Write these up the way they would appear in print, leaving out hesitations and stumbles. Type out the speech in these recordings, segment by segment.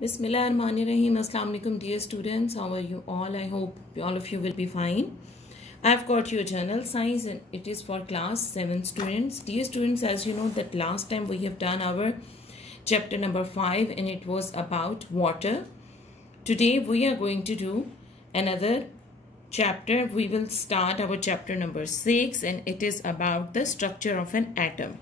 Bismillahirrahmanirrahim. Assalamu alaikum, dear students. How are you all? I hope all of you will be fine. I've got your journal science and it is for class 7 students. Dear students, as you know that last time we have done our chapter number 5 and it was about water. Today we are going to do another chapter. We will start our chapter number 6 and it is about the structure of an atom.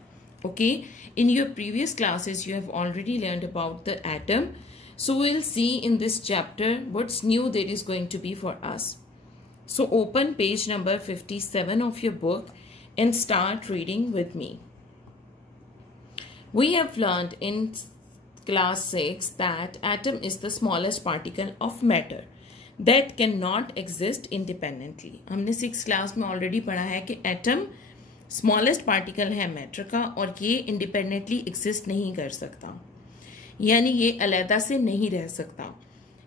Okay, in your previous classes you have already learned about the atom. So we'll see in this chapter what's new there is going to be for us. So open page number 57 of your book and start reading with me. We have learned in class 6 that atom is the smallest particle of matter that cannot exist independently. हमने 6th class में already पढ़ा है कि atom smallest particle है matter का और ये independently exist नहीं कर सकता, यानी ये अलग से नहीं रह सकता.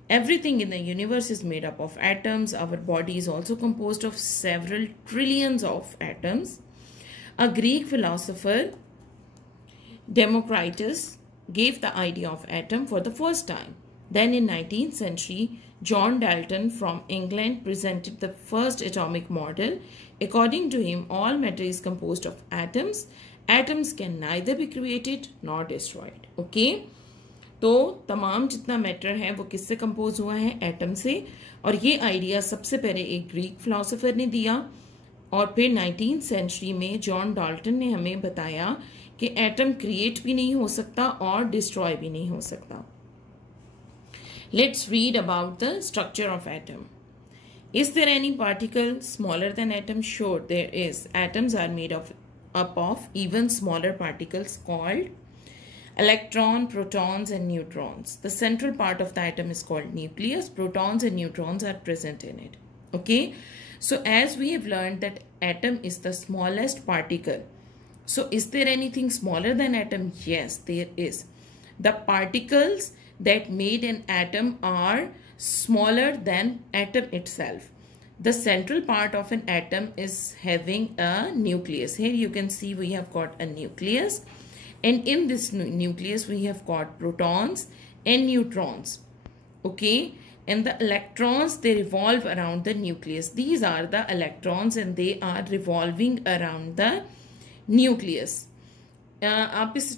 Everything in the universe is made up of atoms. Our body is also composed of several trillions of atoms. A Greek philosopher, Democritus, gave the idea of atom for the first time. Then in 19th century, John Dalton from England presented the first atomic model. According to him, all matter is composed of atoms. Atoms can neither be created nor destroyed. Okay? तो तमाम जितना matter है वो किससे compose हुआ है? Atom से. और ये आइडिया सबसे पहले एक ग्रीक फिलोसोफर ने दिया और फिर 19th सेंचुरी में जॉन डाल्टन ने हमें बताया कि एटम क्रिएट भी नहीं हो सकता और डिस्ट्रॉय भी नहीं हो सकता. Let's read about the structure of atom. Is there any particle smaller than atom? Sure there is. Atoms are made up of even smaller particles called electron, protons and neutrons. The central part of the atom is called nucleus. Protons and neutrons are present in it. Okay. So as we have learned that atom is the smallest particle. So is there anything smaller than atom? Yes, there is. The particles that made an atom are smaller than atom itself. The central part of an atom is having a nucleus. Here you can see we have got a nucleus. And in this nucleus, we have got protons and neutrons. Okay. And the electrons, they revolve around the nucleus. These are the electrons and they are revolving around the nucleus. आप इस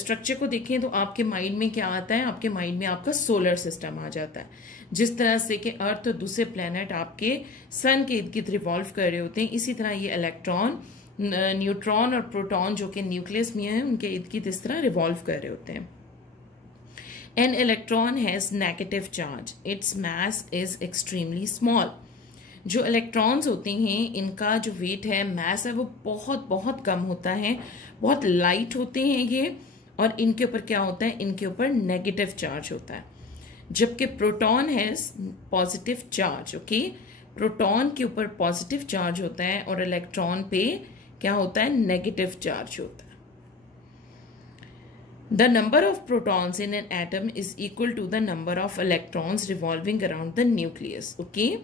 structure को देखें तो आपके mind में क्या आता है? आपके माइंड में आपका सोलर सिस्टम आ जाता है. जिस तरह से कि अर्थ और दूसरे प्लेनेट आपके सन के इर्द गिर्द रिवॉल्व कर रहे होते हैं, इसी तरह ये इलेक्ट्रॉन, न्यूट्रॉन और प्रोटॉन जो कि न्यूक्लियस में है उनके इर्द गिर्द इस तरह रिवॉल्व कर रहे होते हैं. An electron has negative charge. Its mass is extremely small. जो इलेक्ट्रॉन्स होते हैं इनका जो वेट है, मास है, वो बहुत बहुत कम होता है. बहुत लाइट होते हैं ये. और इनके ऊपर क्या होता है? इनके ऊपर नेगेटिव चार्ज होता है. जबकि proton has positive charge. Okay. Proton के ऊपर पॉजिटिव चार्ज होता है और इलेक्ट्रॉन पे क्या होता है? नेगेटिव चार्ज होता है. The number of protons in an atom is equal to the number of electrons revolving around the nucleus. Okay.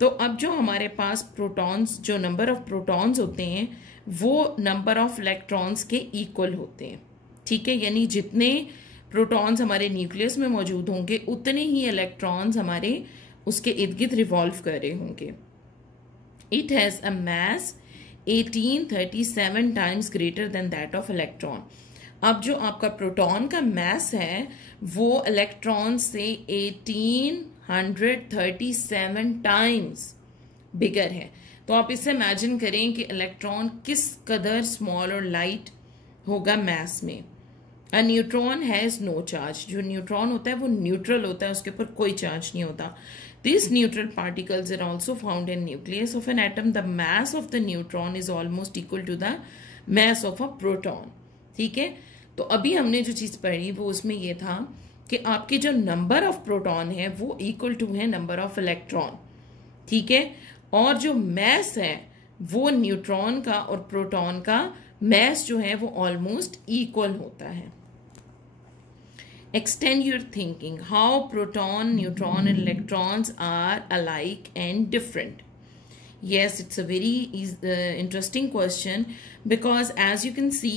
तो अब जो हमारे पास प्रोटॉन्स, जो नंबर ऑफ प्रोटॉन्स होते हैं वो नंबर ऑफ इलेक्ट्रॉन्स के इक्वल होते हैं. ठीक है. यानी जितने प्रोटॉन्स हमारे न्यूक्लियस में मौजूद होंगे उतने ही इलेक्ट्रॉन्स हमारे उसके इर्द गिर्द रिवॉल्व कर रहे होंगे. It has a mass 1837 times greater than that of electron. अब जो आपका प्रोटॉन का मास है वो इलेक्ट्रॉन से 1837 टाइम्स बिगर है. तो आप इससे इमेजिन करें कि इलेक्ट्रॉन किस कदर स्मॉल और लाइट होगा मास में. A neutron has no charge. जो न्यूट्रॉन होता है वो न्यूट्रल होता है, उसके ऊपर कोई चार्ज नहीं होता. These neutral particles are also found in nucleus of an atom. The mass of the neutron is almost equal to the mass of a proton. ठीक है. तो अभी हमने जो चीज पढ़ी वो उसमें ये था कि आपके जो नंबर ऑफ प्रोटॉन है वो इक्वल टू है नंबर ऑफ इलेक्ट्रॉन. ठीक है. और जो मैस है वो न्यूट्रॉन का और प्रोटॉन का मैस जो है वो ऑलमोस्ट इक्वल होता है. Extend your thinking. How proton, neutron and electrons are alike and different? Yes, it's a very interesting question because as you can see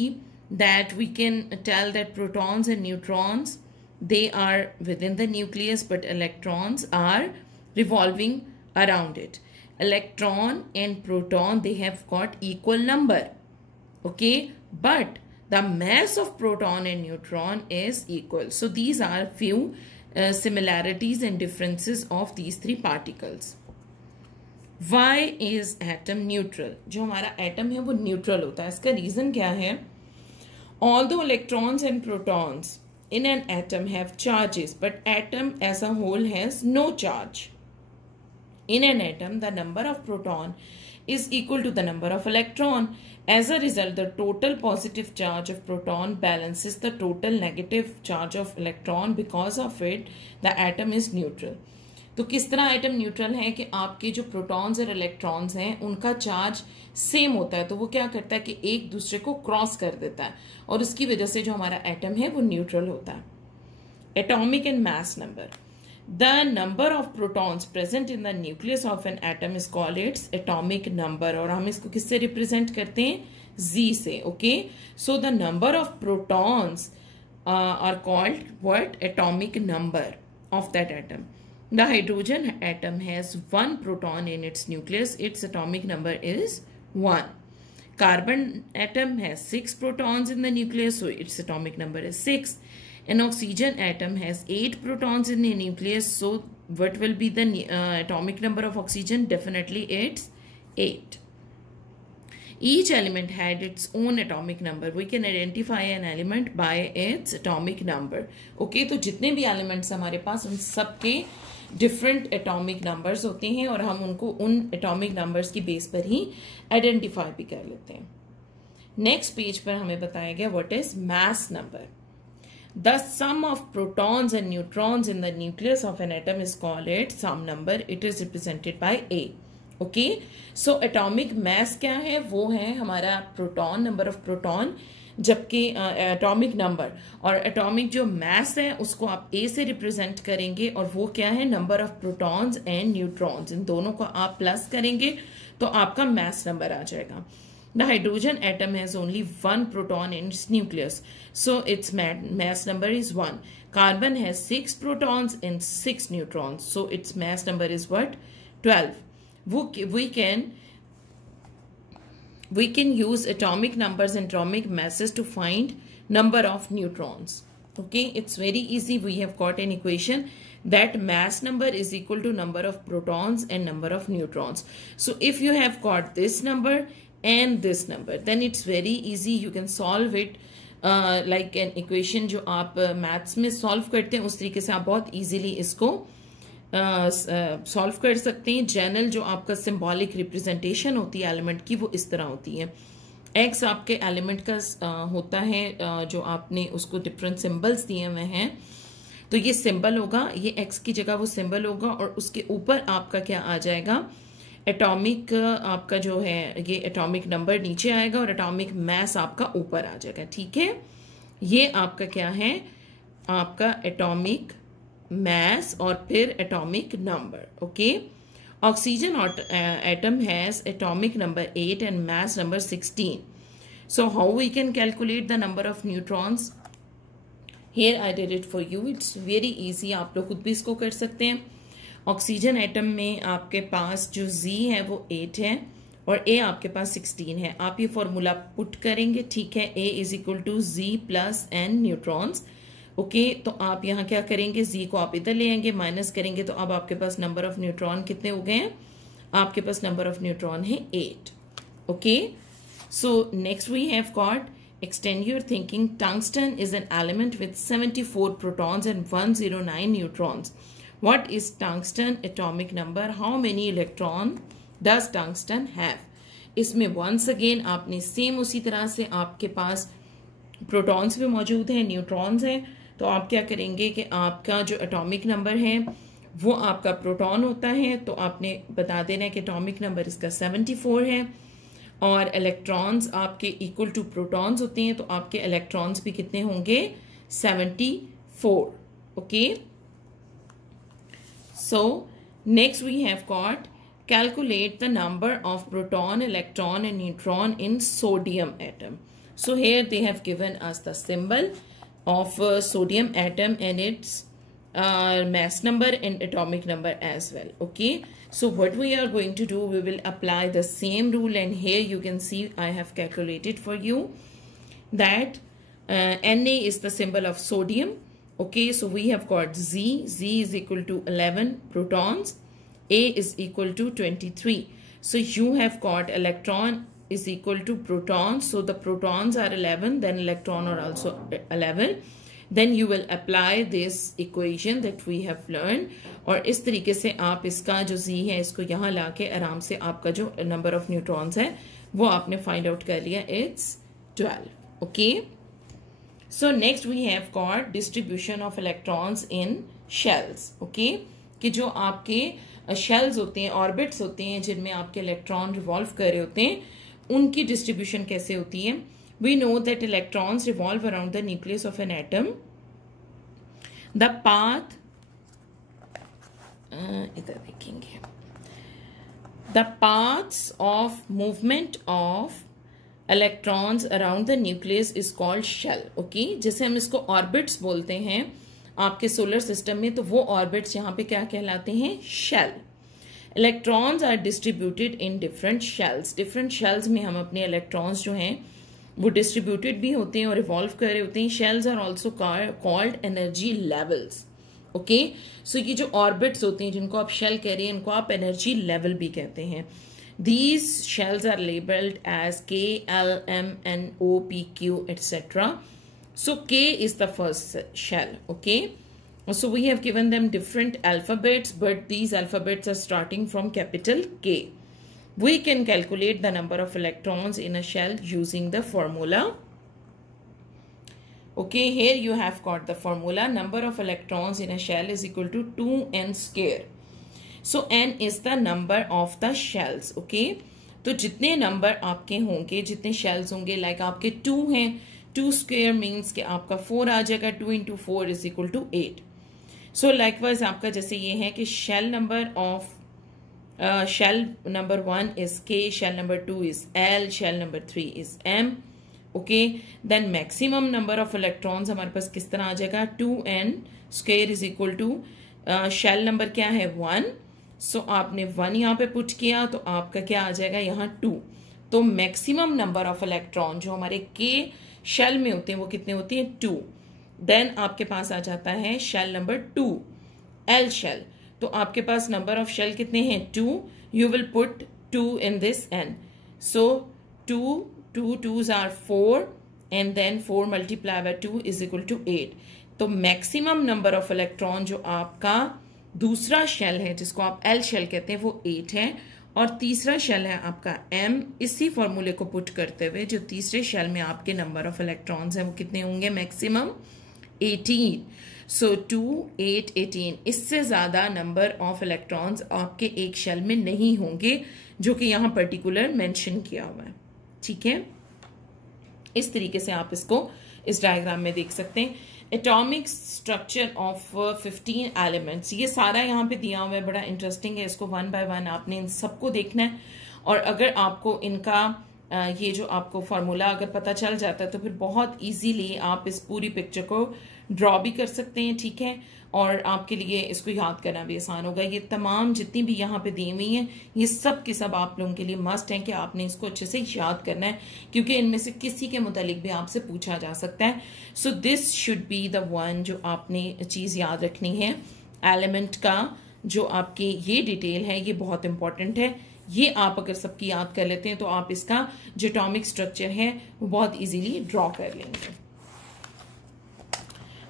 that we can tell that protons and neutrons they are within the nucleus, but electrons are revolving around it. Electron and proton, they have got equal number, okay, but the mass of proton and neutron is equal. So these are few similarities and differences of these three particles. Why is atom neutral? जो हमारा atom है वो neutral होता है. इसका reason क्या है? Although electrons and protons in an atom have charges, but atom as a whole has no charge. In an atom, the number of proton is equal to the number of electron. As a result, the total positive charge of proton balances the total negative charge of electron. Because of it, the atom is neutral. तो किस तरह atom neutral है कि आपके जो protons और electrons हैं उनका चार्ज सेम होता है, तो वो क्या करता है कि एक दूसरे को क्रॉस कर देता है और उसकी वजह से जो हमारा एटम है वो न्यूट्रल होता है. Atomic and mass number. The number of protons present in the nucleus of an atom is called its atomic number, और हम इसको किससे रिप्रेजेंट करते हैं? जी से. Okay, so the number of protons are called what? Atomic number of that atom. The hydrogen atom has 1 proton in its nucleus. Its atomic number is 1. Carbon atom has 6 protons in the nucleus, so its atomic number is 6. An oxygen atom has 8 protons in the nucleus, so what will be the atomic number of oxygen? Definitely it's 8. Each element had its own atomic number. We can identify an element by its atomic number. Okay, तो जितने भी elements हमारे पास उन सब के different atomic numbers होते हैं और हम उनको उन एटॉमिक नंबर्स की बेस पर ही आइडेंटिफाई भी कर लेते हैं. नेक्स्ट पेज पर हमें बताया गया what is mass number. The sum of protons and neutrons in the nucleus of an atom is called it sum number. It is represented by A. Okay, so atomic mass क्या है? वो है हमारा proton, number of proton, जबकि atomic number और atomic जो mass है उसको आप ए से रिप्रेजेंट करेंगे और वो क्या है? Number of protons and neutrons. इन दोनों को आप प्लस करेंगे तो आपका मास नंबर आ जाएगा. The hydrogen atom has only 1 proton in its nucleus, so its mass number is 1. Carbon has 6 protons and 6 neutrons, so its mass number is what? 12. We can use atomic numbers and atomic masses to find number of neutrons. Okay, it's very easy. We have got an equation that mass number is equal to number of protons and number of neutrons. So if you have got this number and this number, then it's very easy. You can solve it like an equation जो आप maths में solve करते हैं उस तरीके से आप बहुत easily इसको सॉल्व कर सकते हैं. जनरल जो आपका सिंबॉलिक रिप्रेजेंटेशन होती है एलिमेंट की वो इस तरह होती है. एक्स आपके एलिमेंट का होता है जो आपने उसको डिफरेंट सिंबल्स दिए हुए हैं, तो ये सिंबल होगा, ये एक्स की जगह वो सिंबल होगा और उसके ऊपर आपका क्या आ जाएगा? एटॉमिक आपका जो है ये एटॉमिक नंबर नीचे आएगा और एटॉमिक मास आपका ऊपर आ जाएगा. ठीक है, ये आपका क्या है? आपका एटॉमिक mass और फिर atomic number. Okay, oxygen atom has atomic number 8 and mass number 16. So how we can calculate the number of neutrons? Here I did it for you. It's very easy. आप लोग खुद भी इसको कर सकते हैं. ऑक्सीजन एटम में आपके पास जो Z है वो 8 है और A आपके पास 16 है. आप ये फॉर्मूला पुट करेंगे. ठीक है, A is equal to Z plus N neutrons. Okay, तो आप यहाँ क्या करेंगे? जी को आप इधर ले आएंगे, माइनस करेंगे तो अब आपके पास नंबर ऑफ न्यूट्रॉन कितने हो गए हैं? आपके पास नंबर ऑफ न्यूट्रॉन है 8. Okay, so next we have got extend your thinking. Tungsten is an element with 74 protons and 109 neutrons. What is tungsten atomic number? How many electron does tungsten have? इसमें once again आपने same उसी तरह से आपके पास protons भी मौजूद हैं, neutrons हैं, तो आप क्या करेंगे कि आपका जो एटॉमिक नंबर है वो आपका प्रोटॉन होता है, तो आपने बता देना है कि एटॉमिक नंबर इसका 74 है और इलेक्ट्रॉन्स आपके इक्वल टू प्रोटॉन्स होते हैं, तो आपके इलेक्ट्रॉन्स भी कितने होंगे? 74. Okay, so next we have got calculate the number of proton, electron and neutron in sodium atom. So here they have given us the symbol of sodium atom and its mass number and atomic number as well. Okay, so what we are going to do, we will apply the same rule, and here you can see I have calculated for you that Na is the symbol of sodium. Okay, so we have got Z is equal to 11 protons, A is equal to 23. So you have got electron is equal to protons. So the protons are 11, then electron are also 11. Then you will apply this equation that we have learned, और इस तरीके से आप इसका जो Z है इसको यहाँ लाके आराम से आपका जो number of neutrons है वो आपने find out कर लिया, it's 12. Okay. So next we have got distribution of electrons in shells. Okay, कि जो आपके shells होते हैं, orbits होते हैं जिनमें आपके electron revolve कर रहे होते हैं, उनकी distribution कैसे होती है? We know that electrons revolve around the nucleus of an atom. The path, इधर देखेंगे, the paths of movement of electrons around the nucleus is called shell. Okay, जैसे हम इसको orbits बोलते हैं आपके solar system में, तो वो orbits यहाँ पे क्या कहलाते हैं? Shell. Electrons are distributed in different shells. Different shells में हम अपने electrons जो हैं वो distributed भी होते हैं और revolve कर रहे होते हैं. Shells are also called energy levels. Okay, so ये जो orbits होते हैं जिनको आप shell कह रहे हैं इनको आप energy level भी कहते हैं. These shells are labeled as K, L, M, N, O, P, Q, etc. So K is the first shell. Okay, so we have given them different alphabets, but these alphabets are starting from capital K. We can calculate the number of electrons in a shell using the formula. Okay, here you have got the formula. Number of electrons in a shell is equal to 2n square. So n is the number of the shells. Okay, तो जितने number आपके होंगे, जितने shells होंगे, like आपके 2 हैं, 2 square means कि आपका 4 आ जाएगा, 2 into 4 is equal to 8. So likewise आपका जैसे ये है कि shell number of shell number 1 is K, shell number 2 is L, shell number 3 is M. Okay, then maximum number of electrons हमारे पास किस तरह आ जाएगा? 2n square is equal to shell number क्या है? 1. So आपने 1 यहाँ पे पुट किया तो आपका क्या आ जाएगा? यहाँ 2. तो मैक्सिमम नंबर ऑफ इलेक्ट्रॉन जो हमारे K शेल में होते हैं वो कितने होते हैं? 2. देन आपके पास आ जाता है शेल नंबर 2, L शेल. तो आपके पास नंबर ऑफ शेल कितने हैं? 2. You will put 2 in this n. So 2 2s are 4 and then 4 multiplied by 2 is equal to 8. तो मैक्सिमम नंबर ऑफ इलेक्ट्रॉन जो आपका दूसरा शेल है जिसको आप L शेल कहते हैं वो 8 है, और तीसरा शेल है आपका M. इसी फॉर्मूले को पुट करते हुए जो तीसरे शेल में आपके नंबर ऑफ इलेक्ट्रॉन्स हैं वो कितने होंगे? मैक्सिमम 18. सो 2 8 18. इससे ज़्यादा नंबर ऑफ इलेक्ट्रॉन्स आपके एक शेल में नहीं होंगे जो कि यहाँ पर्टिकुलर मेंशन किया हुआ है. ठीक है, इस तरीके से आप इसको इस डायग्राम में देख सकते हैं. एटॉमिक स्ट्रक्चर ऑफ 15 एलिमेंट्स, ये सारा यहाँ पे दिया हुआ है, बड़ा इंटरेस्टिंग है. इसको 1 by 1 आपने इन सबको देखना है, और अगर आपको इनका ये जो आपको फार्मूला अगर पता चल जाता है तो फिर बहुत इजीली आप इस पूरी पिक्चर को ड्रॉ भी कर सकते हैं. ठीक है, और आपके लिए इसको याद करना भी आसान होगा. ये तमाम जितनी भी यहाँ पे दी हुई हैं ये सब के सब आप लोगों के लिए मस्ट हैं कि आपने इसको अच्छे से याद करना है, क्योंकि इनमें से किसी के मुतालिक भी आपसे पूछा जा सकता है. So this should be the one जो आपने चीज़ याद रखनी है. एलिमेंट का जो आपकी ये डिटेल है ये बहुत इंपॉर्टेंट है. ये आप अगर सबकी याद कर लेते हैं तो आप इसका जो एटॉमिक स्ट्रक्चर है वो बहुत इजीली ड्रॉ कर लेंगे.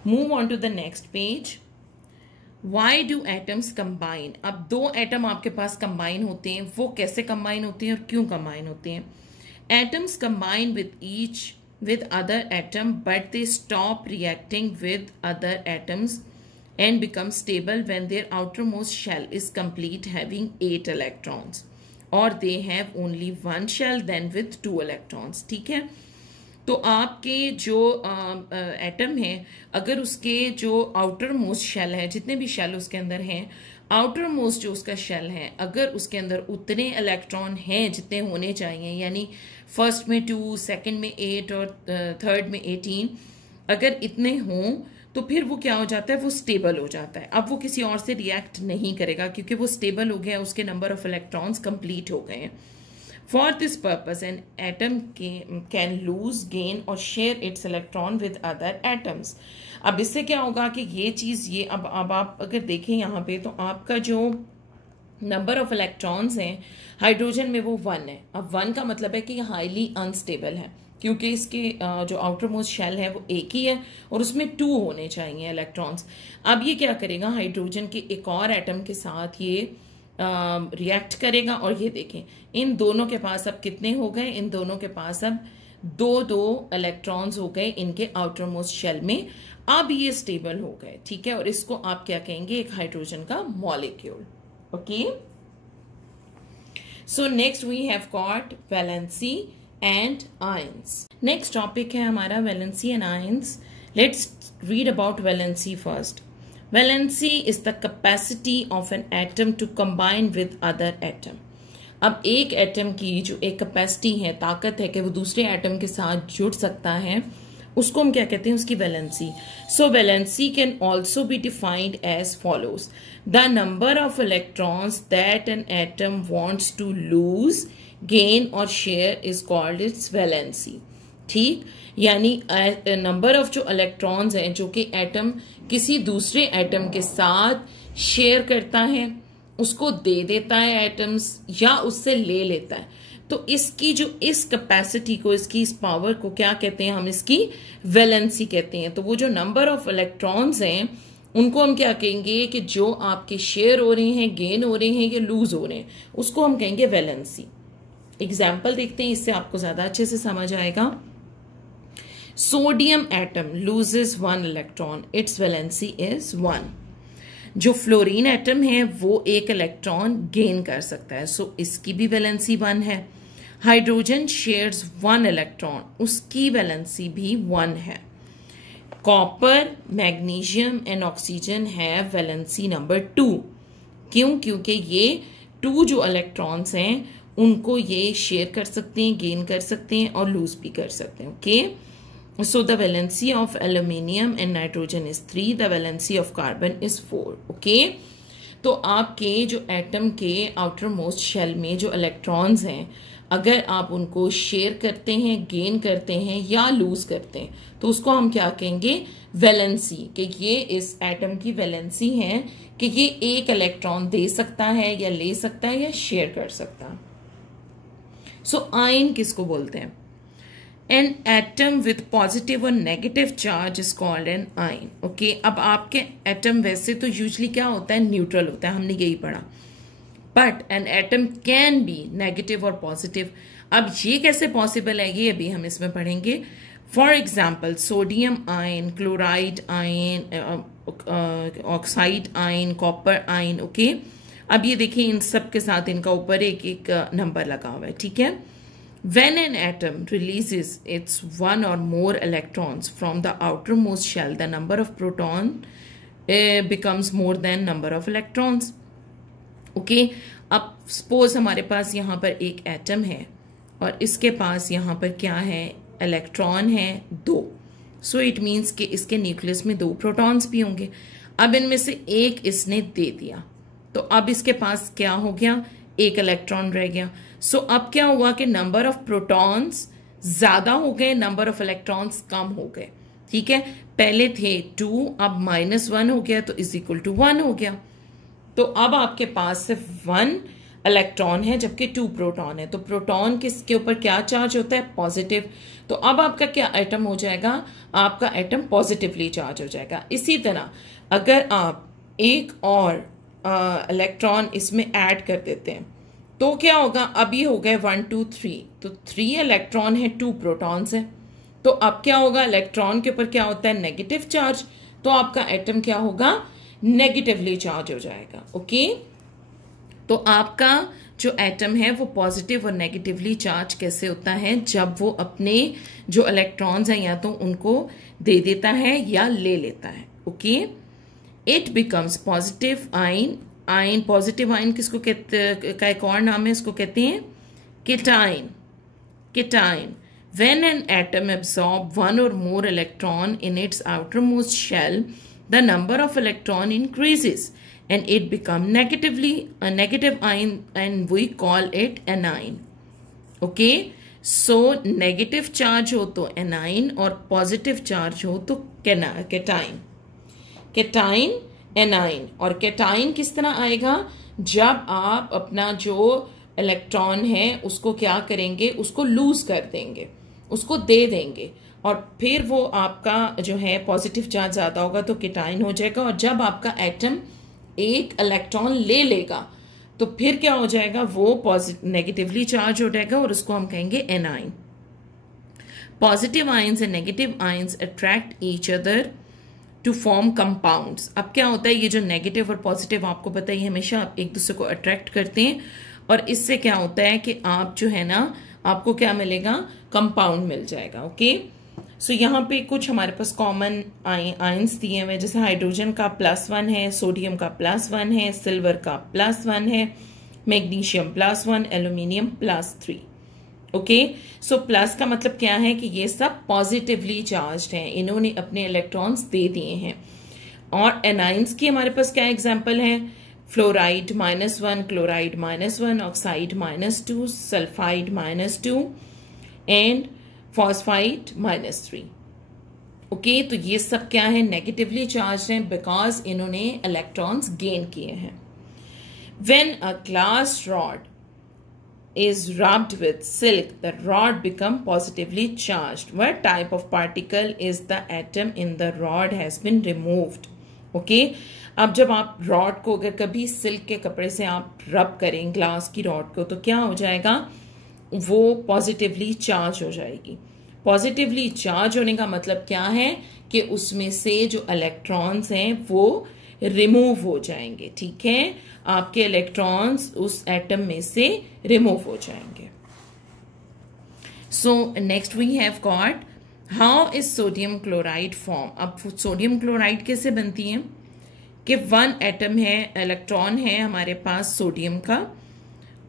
Move on to the next page. Why do atoms combine? अब 2 एटम आपके पास कंबाइन होते हैं, वो कैसे कंबाइन होते हैं और क्यों कंबाइन होते हैं? Atoms combine with other atom, but they stop reacting with other atoms and become stable when their outermost shell is complete, having 8 electrons, or they have only 1 shell then with 2 electrons. ठीक है, तो आपके जो atom है अगर उसके जो outer most shell है, जितने भी शेल उसके अंदर हैं, आउटर मोस्ट जो उसका शेल है अगर उसके अंदर उतने इलेक्ट्रॉन हैं जितने होने चाहिए, यानी फर्स्ट में 2, सेकंड में 8 और थर्ड में 18, अगर इतने हों तो फिर वो क्या हो जाता है, वो स्टेबल हो जाता है। अब वो किसी और से रिएक्ट नहीं करेगा क्योंकि वो स्टेबल हो गया, उसके नंबर ऑफ इलेक्ट्रॉन्स कंप्लीट हो गए हैं। For this purpose an atom can lose, gain और share its electron with other atoms. अब इससे क्या होगा कि ये चीज़ ये अब आप अगर देखें यहाँ पे तो आपका जो नंबर ऑफ इलेक्ट्रॉन्स हैं हाइड्रोजन में वो 1 है। अब 1 का मतलब है कि ये हाईली अनस्टेबल है क्योंकि इसके जो आउटर मोस्ट शेल है वो एक ही है और उसमें 2 होने चाहिए इलेक्ट्रॉन्स। अब ये क्या करेगा, हाइड्रोजन के एक और एटम के साथ ये रिएक्ट करेगा और ये देखें इन दोनों के पास अब कितने हो गए, इन दोनों के पास अब 2 इलेक्ट्रॉन्स हो गए इनके आउटर मोस्ट शेल में। अब ये स्टेबल हो गए, ठीक है, और इसको आप क्या कहेंगे, एक हाइड्रोजन का molecule. Okay, so next we have got valency and ions. Next topic है हमारा valency and ions. Let's read about valency first. Valency is the capacity of an atom to combine with other atom. अब एक atom की जो एक capacity है, ताकत है कि वो दूसरे एटम के साथ जुड़ सकता है, उसको हम क्या कहते हैं, उसकी valency. So valency can also be defined as follows, the number of electrons that an atom wants to lose, gain और share is called its valency. ठीक, यानी नंबर ऑफ जो इलेक्ट्रॉन्स हैं जो कि एटम किसी दूसरे एटम के साथ शेयर करता है, उसको दे देता है एटम्स या उससे ले लेता है, तो इसकी जो इस कैपेसिटी को, इसकी इस पावर को क्या कहते हैं, हम इसकी वैलेंसी कहते हैं। तो वो जो नंबर ऑफ इलेक्ट्रॉन्स हैं उनको हम क्या कहेंगे कि जो आपके शेयर हो रहे हैं, गेन हो रहे हैं या लूज हो रहे हैं, उसको हम कहेंगे वैलेंसी। एग्जाम्पल देखते हैं, इससे आपको ज्यादा अच्छे से समझ आएगा। Sodium atom loses 1 electron, it's valency is 1। जो फ्लोरीन एटम है वो 1 इलेक्ट्रॉन गेन कर सकता है, सो इसकी भी वैलेंसी 1 है। हाइड्रोजन शेयर्स 1 इलेक्ट्रॉन, उसकी वैलेंसी भी 1 है। कॉपर, मैग्नीशियम एंड ऑक्सीजन है वैलेंसी नंबर 2। क्यों? क्योंकि ये 2 जो इलेक्ट्रॉन्स हैं उनको ये शेयर कर सकते हैं, गेन कर सकते हैं और लूज भी कर सकते हैं। Okay, so the valency of aluminium and nitrogen is 3, the valency of carbon is 4। Okay, तो आपके जो एटम के आउटर मोस्ट शेल में जो इलेक्ट्रॉन्स हैं, अगर आप उनको शेयर करते हैं, गेन करते हैं या लूज करते हैं, तो उसको हम क्या कहेंगे, वैलेंसी, कि ये इस एटम की वैलेंसी है कि ये 1 इलेक्ट्रॉन दे सकता है या ले सकता है या शेयर कर सकता है। सो आयन किसको बोलते हैं? एन एटम विथ पॉजिटिव और negative charge is called an ion. Okay, अब आपके एटम वैसे तो यूजली क्या होता है, न्यूट्रल होता है, हमने यही पढ़ा, but N atom can be negative और पॉजिटिव। अब ये कैसे पॉसिबल है, ये अभी हम इसमें पढ़ेंगे। For example sodium ion, chloride ion, oxide ion, copper ion. Okay, अब ये देखिए इन सब के साथ इनका ऊपर एक एक नंबर लगा हुआ है, ठीक है। When an atom releases its 1 or more electrons from the outermost shell, the number of proton becomes more than number of electrons. Okay, अब suppose हमारे पास यहाँ पर एक एटम है और इसके पास यहाँ पर क्या है, इलेक्ट्रॉन है 2। सो इट मीन्स कि इसके न्यूक्लियस में 2 प्रोटॉन्स भी होंगे। अब इनमें से एक इसने दे दिया, तो अब इसके पास क्या हो गया, 1 इलेक्ट्रॉन रह गया। सो अब क्या हुआ कि नंबर ऑफ प्रोटॉन्स ज्यादा हो गए, नंबर ऑफ इलेक्ट्रॉन्स कम हो गए। ठीक है, पहले थे 2, अब -1 हो गया, तो इज इक्वल टू 1 हो गया। तो अब आपके पास सिर्फ 1 इलेक्ट्रॉन है जबकि 2 प्रोटॉन है। तो प्रोटॉन किसके ऊपर क्या चार्ज होता है, पॉजिटिव। तो अब आपका क्या एटम हो जाएगा, आपका एटम पॉजिटिवली चार्ज हो जाएगा। इसी तरह अगर आप एक और इलेक्ट्रॉन इसमें ऐड कर देते हैं तो क्या होगा, अभी हो गए 1 2 3, तो 3 इलेक्ट्रॉन है, 2 प्रोटॉन्स है। तो अब क्या होगा, इलेक्ट्रॉन के ऊपर क्या होता है, नेगेटिव चार्ज, तो आपका एटम क्या होगा, नेगेटिवली चार्ज हो जाएगा। ओके, तो आपका जो एटम है वो पॉजिटिव और नेगेटिवली चार्ज कैसे होता है, जब वो अपने जो इलेक्ट्रॉन्स हैं या तो उनको दे देता है या ले लेता है। Okay, it becomes positive ion. Ion, positive ion किसको कहते, का एक और नाम है, इसको कहते हैं cation. Cation When an atom absorbs one or more electron in its outermost shell, the number of electron increases and it becomes a negative ion, and we call it anion. Okay, so negative charge हो तो anion और positive charge हो तो cation. Cation, anion. और cation किस तरह आएगा? जब आप अपना जो इलेक्ट्रॉन है उसको क्या करेंगे, उसको लूज कर देंगे, उसको दे देंगे, और फिर वो आपका जो है पॉजिटिव चार्ज ज्यादा होगा तो cation हो जाएगा, और जब आपका एटम एक इलेक्ट्रॉन ले लेगा तो फिर क्या हो जाएगा, वो नेगेटिवली चार्ज हो जाएगा और उसको हम कहेंगे anion. Positive ions and negative ions attract each other to form compounds. अब क्या होता है, ये जो नेगेटिव और पॉजिटिव आपको पता है हमेशा एक दूसरे को अट्रैक्ट करते हैं, और इससे क्या होता है कि आप जो है ना, आपको क्या मिलेगा, कंपाउंड मिल जाएगा. ओके, सो यहाँ पे कुछ हमारे पास कॉमन आयंस दिए हुए, जैसे हाइड्रोजन का +1 है, सोडियम का +1 है, सिल्वर का +1 है, magnesium +1, aluminium +3. Okay, so plus का मतलब क्या है कि ये सब पॉजिटिवली चार्ज्ड हैं, इन्होंने अपने इलेक्ट्रॉन्स दे दिए हैं. और एनाइंस की हमारे पास क्या एग्जाम्पल है, fluoride -1, chloride -1, oxide -2, sulphide -2 and phosphide -3. Okay, तो ये सब क्या है, नेगेटिवली चार्ज हैं बिकॉज इन्होंने इलेक्ट्रॉन्स गेन किए हैं. When a glass rod is rubbed with silk, the rod become positively charged. What type of particle is the atom in the rod has been removed? Okay, अब जब आप rod को अगर कभी silk के कपड़े से आप रब करें ग्लास की रॉड को, तो क्या हो जाएगा, वो पॉजिटिवली चार्ज हो जाएगी. पॉजिटिवली चार्ज होने का मतलब क्या है कि उसमें से जो इलेक्ट्रॉन्स हैं वो रिमूव हो जाएंगे. ठीक है, आपके इलेक्ट्रॉन्स उस एटम में से रिमूव हो जाएंगे. So next we have got how is sodium chloride form. अब सोडियम क्लोराइड कैसे बनती है कि 1 एटम है, इलेक्ट्रॉन है हमारे पास सोडियम का,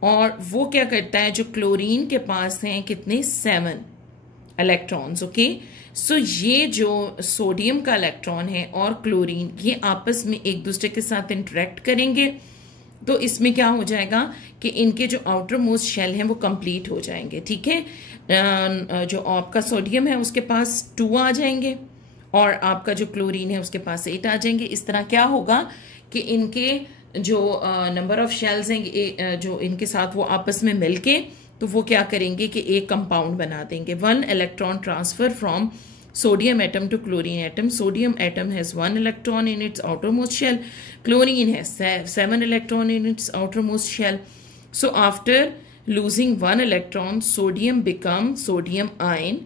और वो क्या करता है, जो क्लोरीन के पास हैं कितने, 7 इलेक्ट्रॉन्स. ओके, सो ये जो सोडियम का इलेक्ट्रॉन है और क्लोरीन, ये आपस में एक दूसरे के साथ इंटरेक्ट करेंगे, तो इसमें क्या हो जाएगा कि इनके जो आउटर मोस्ट शेल हैं वो कंप्लीट हो जाएंगे. ठीक है, जो आपका सोडियम है उसके पास 2 आ जाएंगे और आपका जो क्लोरीन है उसके पास 8 आ जाएंगे. इस तरह क्या होगा कि इनके जो नंबर ऑफ शेल्स हैं जो इनके साथ वो आपस में मिलके तो वो क्या करेंगे कि एक कंपाउंड बना देंगे. 1 electron transfer from sodium atom to chlorine atom. Sodium atom has 1 electron in its outermost shell. Chlorine has 7 electron in its outermost shell. So after losing 1 electron, sodium becomes sodium ion.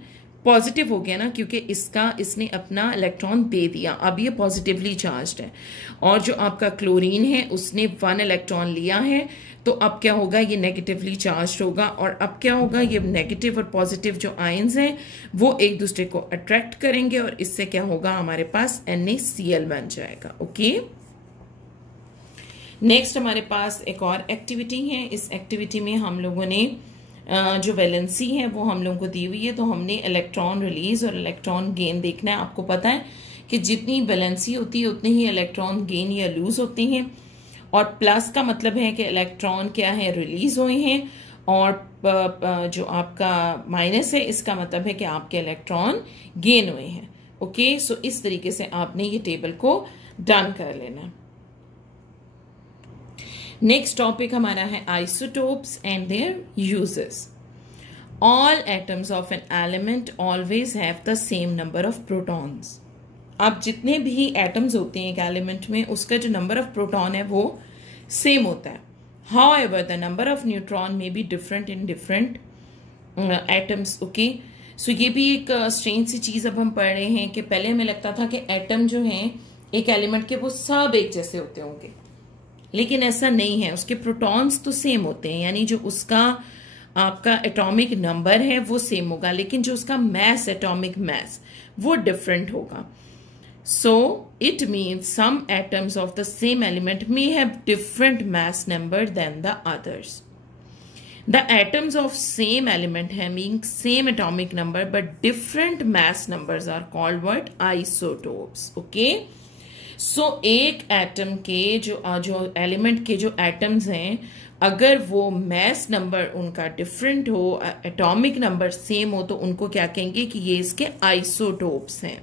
Positive हो गया ना, क्योंकि इसने अपना electron दे दिया, अब ये positively charged है. और जो आपका क्लोरीन है उसने 1 इलेक्ट्रॉन लिया है, तो अब क्या होगा, ये नेगेटिवली चार्ज होगा. और अब क्या होगा, ये नेगेटिव और पॉजिटिव जो आयंस हैं वो एक दूसरे को अट्रैक्ट करेंगे और इससे क्या होगा, हमारे पास NaCl बन जाएगा. ओके, नेक्स्ट हमारे पास एक और एक्टिविटी है. इस एक्टिविटी में हम लोगों ने जो वैलेंसी है वो हम लोगों को दी हुई है, तो हमने इलेक्ट्रॉन रिलीज और इलेक्ट्रॉन गेन देखना है. आपको पता है कि जितनी वैलेंसी होती है उतने ही इलेक्ट्रॉन गेन या लूज होते हैं, और प्लस का मतलब है कि इलेक्ट्रॉन क्या है, रिलीज हुए हैं, और जो आपका माइनस है इसका मतलब है कि आपके इलेक्ट्रॉन गेन हुए हैं. ओके, सो इस तरीके से आपने ये टेबल को डन कर लेना. नेक्स्ट टॉपिक हमारा है isotopes and there uses. All atoms of an element always have the same number of protons. अब जितने भी एटम्स होते हैं एक एलिमेंट में, उसका जो नंबर ऑफ प्रोटॉन है वो सेम होता है. However the number of neutron may be different in different atoms. Okay, so ये भी एक स्ट्रेंज सी चीज अब हम पढ़ रहे हैं कि पहले हमें लगता था कि एटम जो हैं एक एलिमेंट के वो सब एक जैसे होते होंगे, लेकिन ऐसा नहीं है. उसके प्रोटॉन्स तो सेम होते हैं, यानी जो उसका आपका एटॉमिक नंबर है वो सेम होगा, लेकिन जो उसका मैस, एटॉमिक मैस, वो डिफरेंट होगा. So it means some atoms of the same element may have different mass number than the others. The atoms of same element having same atomic number but different mass numbers are called what? Isotopes. Okay. So एक atom के जो element के जो atoms हैं, अगर वो mass number उनका different हो, एटॉमिक नंबर सेम हो, तो उनको क्या कहेंगे कि ये इसके आइसोटोप्स हैं.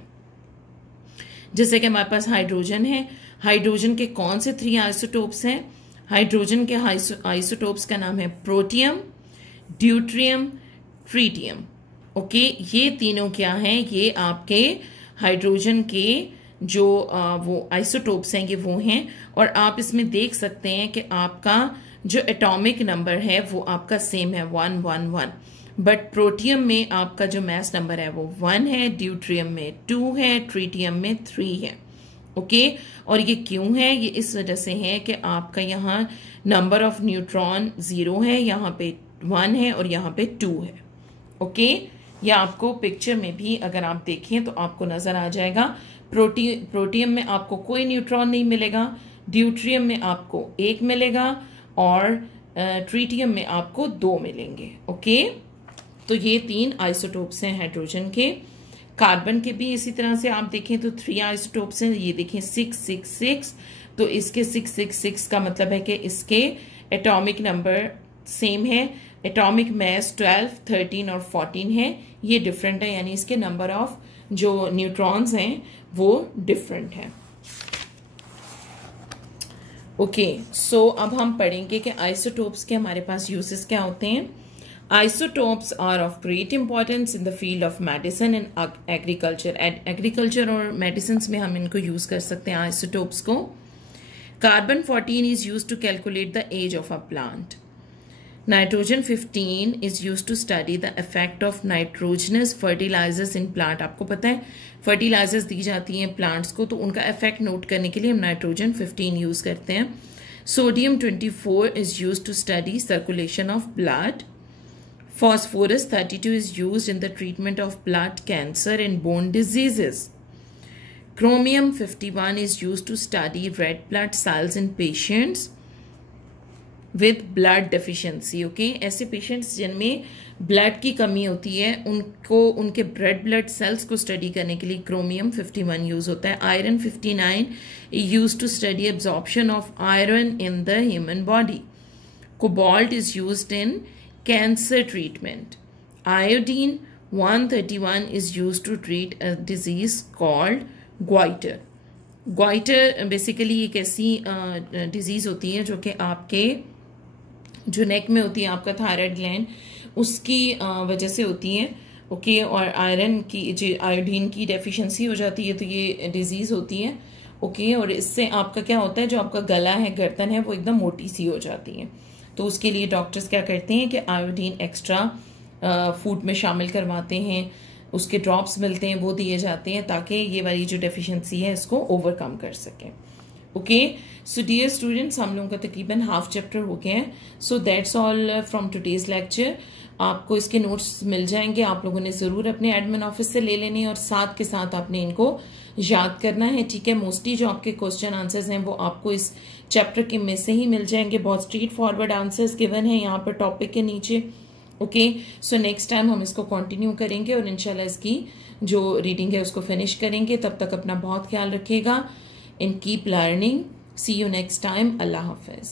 जैसे कि हमारे पास हाइड्रोजन है, हाइड्रोजन के कौन से 3 आइसोटोप्स हैं? हाइड्रोजन के आइसोटोप्स का नाम है प्रोटियम, ड्यूट्रियम, ट्रीटियम. ओके, ये तीनों क्या हैं? ये आपके हाइड्रोजन के जो वो आइसोटोप्स हैं, ये वो हैं. और आप इसमें देख सकते हैं कि आपका जो एटॉमिक नंबर है वो आपका सेम है 111, बट प्रोटियम में आपका जो मैस नंबर है वो 1 है, ड्यूट्रियम में 2 है, ट्रीटियम में 3 है. ओके, और ये क्यों है? ये इस वजह से है कि आपका यहाँ नंबर ऑफ न्यूट्रॉन 0 है, यहाँ पे 1 है और यहाँ पे 2 है. ओके, या आपको पिक्चर में भी अगर आप देखें तो आपको नजर आ जाएगा. प्रोटियम में आपको कोई न्यूट्रॉन नहीं मिलेगा, ड्यूट्रियम में आपको 1 मिलेगा और ट्रीटियम में आपको 2 मिलेंगे. ओके, तो ये 3 आइसोटोप्स हैं हाइड्रोजन के. कार्बन के भी इसी तरह से आप देखें तो 3 आइसोटोप्स हैं. ये देखें 666, तो इसके 666 का मतलब है कि इसके एटॉमिक नंबर सेम है, एटॉमिक मैस 12, 13 और 14 है. ये डिफरेंट है, यानी इसके नंबर ऑफ जो न्यूट्रॉन्स हैं वो डिफरेंट है. ओके, सो अब हम पढ़ेंगे कि आइसोटोप्स के हमारे पास यूजेस क्या होते हैं. Isotopes are of great importance in the field of medicine and agriculture. Agriculture और medicines में हम इनको use कर सकते हैं isotopes को. Carbon 14 is used to calculate the age of a plant. Nitrogen 15 is used to study the effect of nitrogenous fertilizers in plant. आपको पता है fertilizers दी जाती हैं plants को, तो उनका effect note करने के लिए हम nitrogen 15 use करते हैं. Sodium 24 is used to study circulation of blood. Phosphorus 32 is used in the treatment of blood cancer and bone diseases. Chromium 51 is used to study red blood cells in patients with blood deficiency. Okay, ऐसे patients जिनमें blood की कमी होती है, उनको उनके red blood cells को study करने के लिए chromium 51 use होता है. Iron 59 is used to study absorption of iron in the human body. Cobalt is used in cancer treatment. Iodine 131 is used to treat a disease called goiter. Goiter basically एक ऐसी disease होती है जो कि आपके जो नेक में होती है, आपका थायराइड ग्लैंड, उसकी वजह से होती है. ओके, और आयरन की जो आयोडीन की डेफिशिएंसी हो जाती है तो ये डिजीज होती है. ओके, और इससे आपका क्या होता है, जो आपका गला है, गर्दन है, वो एकदम मोटी सी हो जाती है. तो उसके लिए डॉक्टर्स क्या करते हैं कि आयोडीन एक्स्ट्रा फूड में शामिल करवाते हैं, उसके ड्रॉप्स मिलते हैं, वो दिए जाते हैं ताकि ये वाली जो डेफिशिएंसी है इसको ओवरकम कर सकें. ओके, सो डियर स्टूडेंट्स, हम लोगों का तकरीबन हाफ चैप्टर हो गया है. So that's all from today's lecture. आपको इसके नोट्स मिल जाएंगे, आप लोगों ने ज़रूर अपने एडमिन ऑफिस से ले लेने और साथ के साथ आपने इनको याद करना है. ठीक है, मोस्टली जो आपके क्वेश्चन आंसर्स हैं वो आपको इस चैप्टर के में से ही मिल जाएंगे. बहुत स्ट्रेट फॉरवर्ड आंसर्स गिवन है यहाँ पर टॉपिक के नीचे. ओके, सो नेक्स्ट टाइम हम इसको कंटिन्यू करेंगे और इंशाल्लाह इसकी जो रीडिंग है उसको फिनिश करेंगे. तब तक अपना बहुत ख्याल रखिएगा. And keep learning. See you next time. अल्लाह हाफिज.